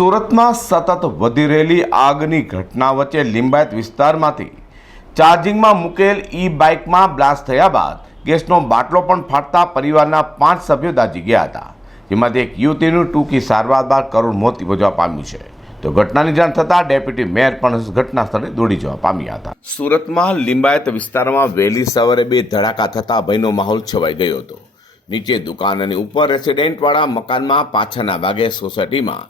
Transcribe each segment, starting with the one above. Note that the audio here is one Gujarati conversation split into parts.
સુરતમાં સતત વધી રહેલી આગની ઘટના વચ્ચે લિંબાયત વિસ્તારમાંથી ચાર્જિંગમાં મૂકેલ બાઇકમાં બ્લાસ્ટ થયા બાદ ગેસનો બાટલો પણ ફાટતા પરિવારના 5 સભ્યો દાઝી ગયા હતા, જેમાંથી એક યુવતીનું ટૂંકી સારવાર બાદ કરુણ મોત નિપજવા પામ્યું છે. તો ઘટનાની જાણ થતાં ડેપ્યુટી મેયર પણ ઘટના સ્થળે દોડી જવા પામ્યા હતા. સુરતમાં લિંબાયત વિસ્તારમાં વહેલી સવારે 2 ધડાકા થતાં ભયનો માહોલ છવાઈ ગયો હતો. નીચે દુકાન અને ઉપર રેસિડેન્ટવાળા મકાનમાં પાછળના ભાગે સોસાયટીમાં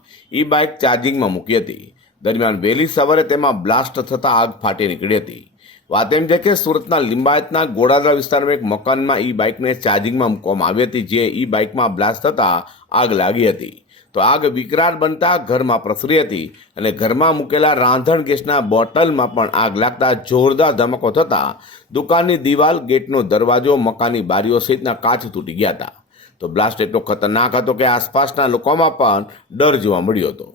બાઇક ચાર્જિંગમાં મૂકી હતી. દરમિયાન વહેલી સવારે તેમાં બ્લાસ્ટ થતાં આગ ફાટી નીકળી હતી. વાત એમ છે કે સુરતના લિંબાયતના ગોડાદરા વિસ્તારમાં એક મકાનમાં બાઇકને ચાર્જિંગમાં મૂકવામાં આવી હતી, જે બાઇકમાં બ્લાસ્ટ થતાં આગ લાગી હતી. તો આગ વિકરાળ બનતા ઘરમાં પ્રસરી હતી અને ઘરમાં મૂકેલા રાંધણ ગેસના બોટલમાં પણ આગ લાગતા જોરદાર ધમાકો થતાં દુકાનની દિવાલ, ગેટનો દરવાજો, મકાનની બારીઓ સહિતના કાચ તૂટી ગયા હતા. તો બ્લાસ્ટ એટલો ખતરનાક હતો કે આસપાસના લોકોમાં પણ ડર જોવા મળ્યો હતો.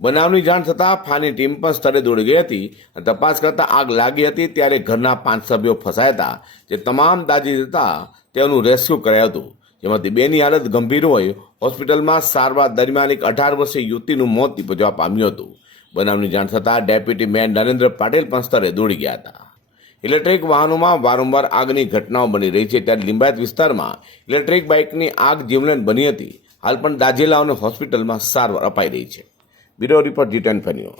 બનાવની જાણ થતાં ફાયરની ટીમ પણ સ્થળે દોડી ગઈ હતી અને તપાસ કરતાં આગ લાગી હતી ત્યારે ઘરના 5 સભ્યો ફસાયા હતા, જે તમામ દાઝી જતા તેનું રેસ્ક્યુ કરાયું હતું, જેમાંથી 2ની હાલત ગંભીર હોય હોસ્પિટલમાં સારવાર દરમિયાન એક 18 વર્ષીય યુવતીનું મોત નિપજવા પામ્યું હતું. બનાવની જાણ થતાં ડેપ્યુટી મેયર નરેન્દ્ર પાટીલ પણ સ્થળે દોડી ગયા હતા. ઇલેક્ટ્રિક વાહનોમાં વારંવાર આગની ઘટનાઓ બની રહી છે, ત્યારે લિંબાયત વિસ્તારમાં ઇલેક્ટ્રિક બાઇકની આગ જીવલેણ બની હતી. હાલ પણ દાઝેલાઓને હોસ્પિટલમાં સારવાર અપાઈ રહી છે. Bureau report G10 news.